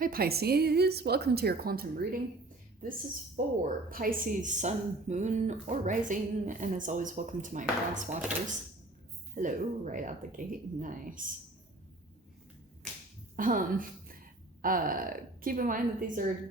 Hi Pisces, welcome to your quantum reading. This is for Pisces sun, moon, or rising, and as always, welcome to my cross watchers. Hello, right out the gate, nice. Keep in mind that these are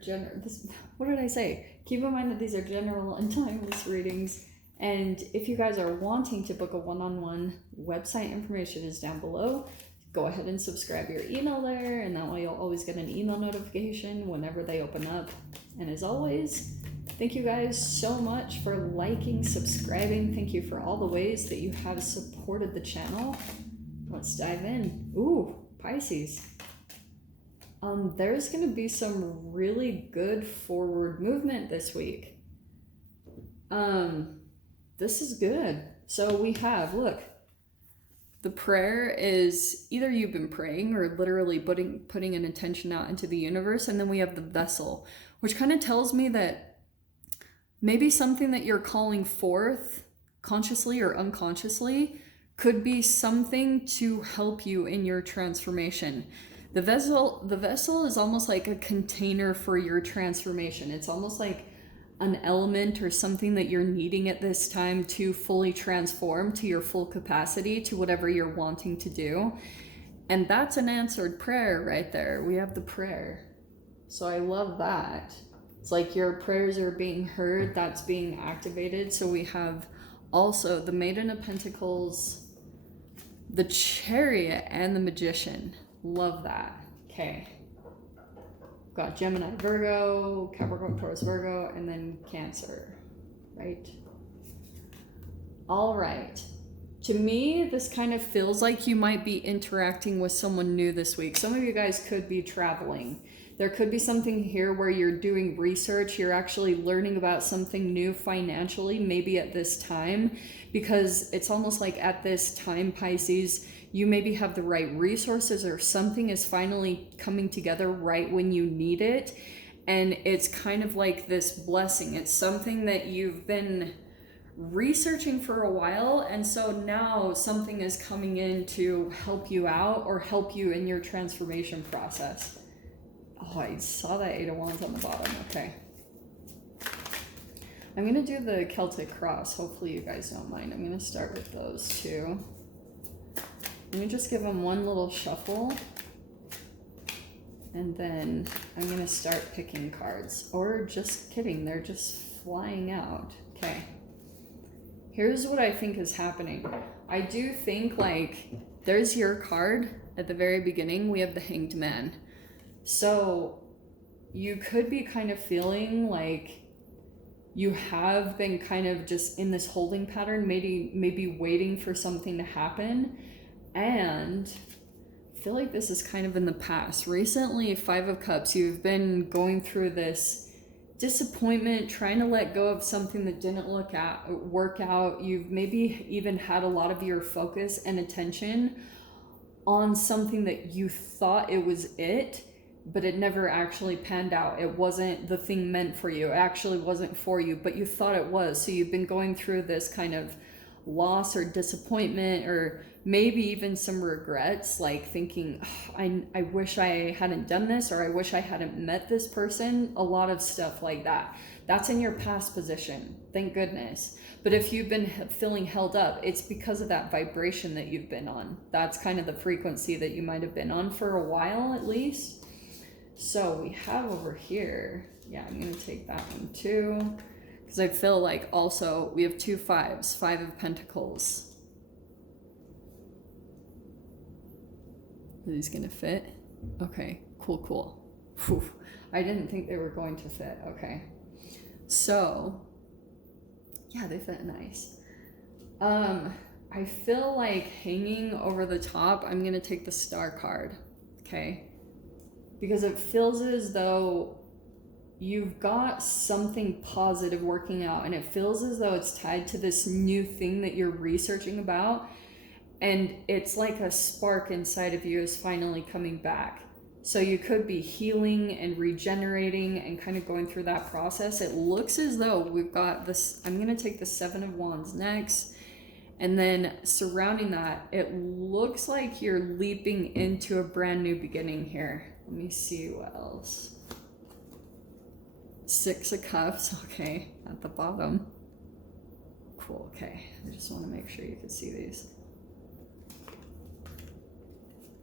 Keep in mind that these are general and timeless readings, and if you guys are wanting to book a one-on-one, website information is down below. Go ahead and subscribe your email there, and that way you'll always get an email notification whenever they open up. And as always, thank you guys so much for liking, subscribing. Thank you for all the ways that you have supported the channel. Let's dive in. Ooh, Pisces. There's going to be some really good forward movement this week. This is good. So we have, look, the prayer is either you've been praying or literally putting an intention out into the universe. And then we have the vessel, which kind of tells me that maybe something that you're calling forth consciously or unconsciously could be something to help you in your transformation. The vessel is almost like a container for your transformation. It's almost like an element or something that you're needing at this time to fully transform to your full capacity to whatever you're wanting to do. And that's an answered prayer right there. We have the prayer. So I love that. It's like your prayers are being heard, that's being activated. So we have also the Maiden of Pentacles, the Chariot, and the Magician. Love that. Okay. Got Gemini, Virgo, Capricorn, Taurus, Virgo, and then Cancer, right? All right. To me, this kind of feels like you might be interacting with someone new this week. Some of you guys could be traveling. There could be something here where you're doing research. You're actually learning about something new financially, maybe at this time, because it's almost like at this time, Pisces, you maybe have the right resources or something is finally coming together right when you need it. And it's kind of like this blessing. It's something that you've been researching for a while. And so now something is coming in to help you out or help you in your transformation process. Oh, I saw that Eight of Wands on the bottom. Okay. I'm going to do the Celtic cross. Hopefully you guys don't mind. I'm going to start with those two. Let me just give them one little shuffle, and then I'm going to start picking cards. Or just kidding, they're just flying out. Okay. Here's what I think is happening. I do think, like, there's your card at the very beginning. We have the Hanged Man. So you could be kind of feeling like you have been kind of just in this holding pattern, maybe waiting for something to happen. And I feel like this is kind of in the past. Recently, Five of Cups, you've been going through this disappointment, trying to let go of something that didn't work out. You've maybe even had a lot of your focus and attention on something that you thought it was it, but it never actually panned out. It wasn't the thing meant for you. It actually wasn't for you, but you thought it was. So you've been going through this kind of loss or disappointment, or maybe even some regrets, like thinking, oh, I wish I hadn't done this, or I wish I hadn't met this person. A lot of stuff like that. That's in your past position, thank goodness. But if you've been feeling held up, it's because of that vibration that you've been on. That's kind of the frequency that you might have been on for a while at least. So we have over here, yeah, I'm gonna take that one too, because I feel like also we have two fives, Five of Pentacles. Are these gonna fit? Okay, cool. Whew. I didn't think they were going to fit. Okay. So, yeah, they fit nice. I feel like hanging over the top, I'm gonna take the Star card, okay? Because it feels as though you've got something positive working out, and it feels as though it's tied to this new thing that you're researching about. And it's like a spark inside of you is finally coming back. So you could be healing and regenerating and kind of going through that process. It looks as though we've got this, I'm going to take the Seven of Wands next. And then surrounding that, it looks like you're leaping into a brand new beginning here. Let me see what else. 6 of Cups, okay, at the bottom. Cool, okay. I just want to make sure you can see these.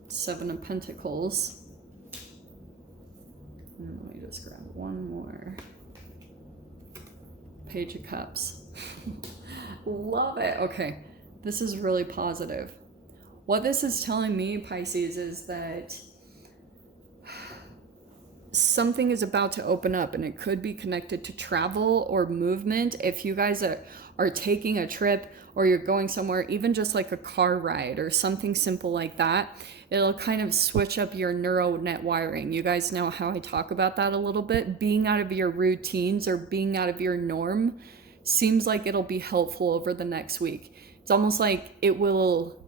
7 of Pentacles. And let me just grab one more. Page of Cups. Love it. Okay, this is really positive. What this is telling me, Pisces, is that something is about to open up, and it could be connected to travel or movement. If you guys are taking a trip or you're going somewhere, even just like a car ride or something simple like that, it'll kind of switch up your neural net wiring. You guys know how I talk about that a little bit. Being out of your routines or being out of your norm seems like it'll be helpful over the next week. It's almost like it will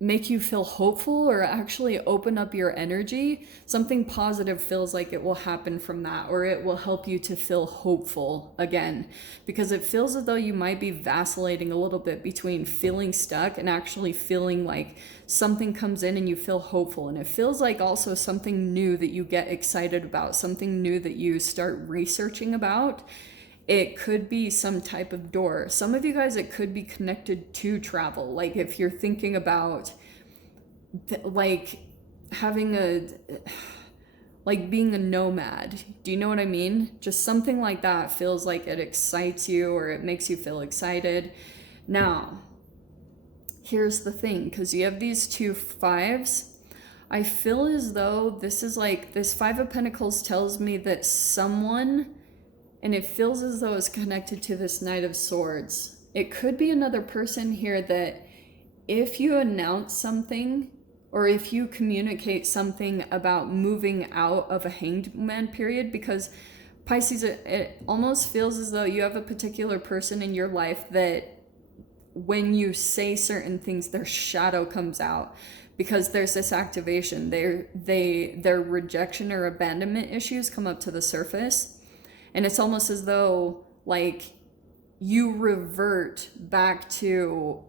make you feel hopeful or actually open up your energy. Something positive feels like it will happen from that, or it will help you to feel hopeful again, because it feels as though you might be vacillating a little bit between feeling stuck and actually feeling like something comes in and you feel hopeful. And it feels like also something new that you get excited about, something new that you start researching about. It could be some type of door. Some of you guys, it could be connected to travel. Like if you're thinking about like having like being a nomad. Do you know what I mean? Just something like that feels like it excites you or it makes you feel excited. Now, here's the thing, because you have these 2 5s. I feel as though this is like, this 5 of Pentacles tells me that someone, and it feels as though it's connected to this Knight of Swords. It could be another person here that if you announce something or if you communicate something about moving out of a Hanged Man period, because Pisces, it almost feels as though you have a particular person in your life that when you say certain things, their shadow comes out, because there's this activation. Their rejection or abandonment issues come up to the surface. And it's almost as though like you revert back to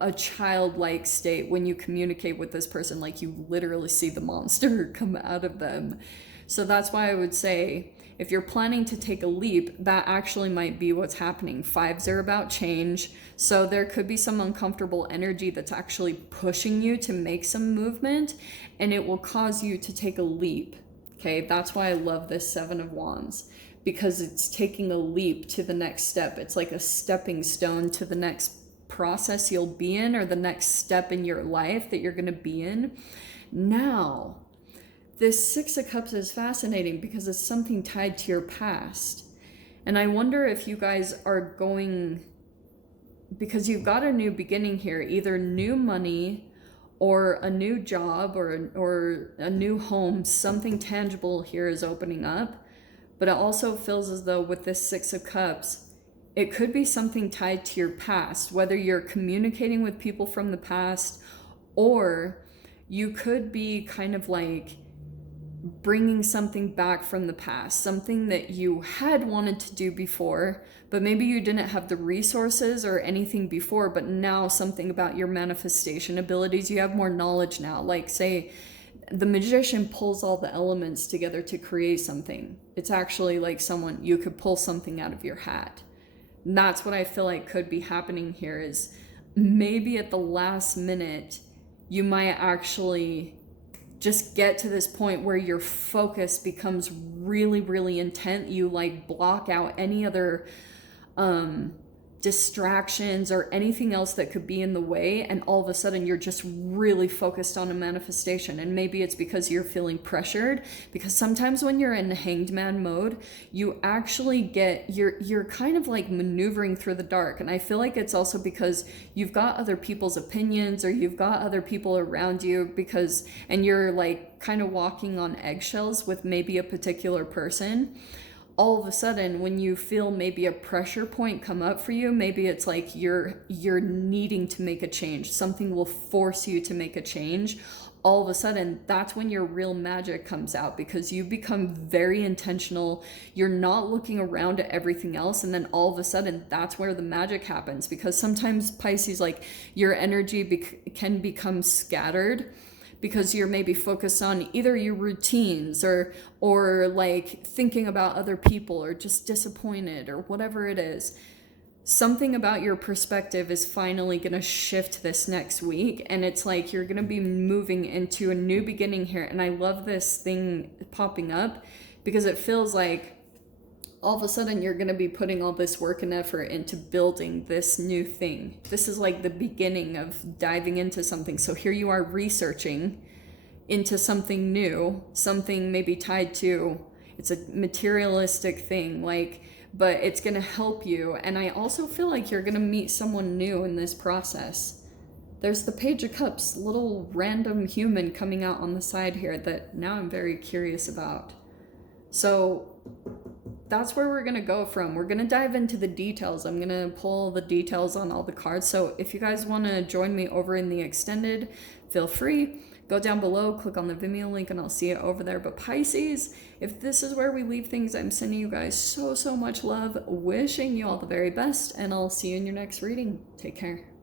a childlike state when you communicate with this person, like you literally see the monster come out of them. So that's why I would say if you're planning to take a leap, that actually might be what's happening. 5s are about change. So there could be some uncomfortable energy that's actually pushing you to make some movement, and it will cause you to take a leap. Okay, that's why I love this 7 of Wands, because it's taking a leap to the next step. It's like a stepping stone to the next process you'll be in, or the next step in your life that you're going to be in. Now, this 6 of Cups is fascinating because it's something tied to your past. And I wonder if you guys are going, because you've got a new beginning here, either new money or a new job or a new home, something tangible here is opening up. But it also feels as though with this 6 of Cups, it could be something tied to your past, whether you're communicating with people from the past, or you could be kind of like bringing something back from the past, something that you had wanted to do before, but maybe you didn't have the resources or anything before, but now something about your manifestation abilities, you have more knowledge now. Like say, the magician pulls all the elements together to create something. It's actually like someone, you could pull something out of your hat. And that's what I feel like could be happening here, is maybe at the last minute, you might actually just get to this point where your focus becomes really, really intent. You like block out any other distractions or anything else that could be in the way, and all of a sudden you're just really focused on a manifestation. And maybe it's because you're feeling pressured, because sometimes when you're in hanged man mode, you actually get, you're kind of like maneuvering through the dark. And I feel like it's also because you've got other people's opinions, or you've got other people around you, because, and you're like kind of walking on eggshells with maybe a particular person. All of a sudden, when you feel maybe a pressure point come up for you, maybe it's like you're needing to make a change. Something will force you to make a change. All of a sudden, that's when your real magic comes out, because you become very intentional. You're not looking around at everything else. And then all of a sudden, that's where the magic happens. Because sometimes Pisces, like your energy can become scattered, because you're maybe focused on either your routines or like thinking about other people or just disappointed or whatever it is. Something about your perspective is finally going to shift this next week, and it's like you're going to be moving into a new beginning here. And I love this thing popping up because it feels like all of a sudden you're going to be putting all this work and effort into building this new thing. This is like the beginning of diving into something. So here you are researching into something new, something maybe tied to, it's a materialistic thing, like, but it's going to help you. And I also feel like you're going to meet someone new in this process. There's the Page of Cups, little random human coming out on the side here that now I'm very curious about. So that's where we're going to go from. We're going to dive into the details. I'm going to pull the details on all the cards. So if you guys want to join me over in the extended, feel free. Go down below, click on the Vimeo link, and I'll see it over there. But Pisces, if this is where we leave things, I'm sending you guys so much love, wishing you all the very best, and I'll see you in your next reading. Take care.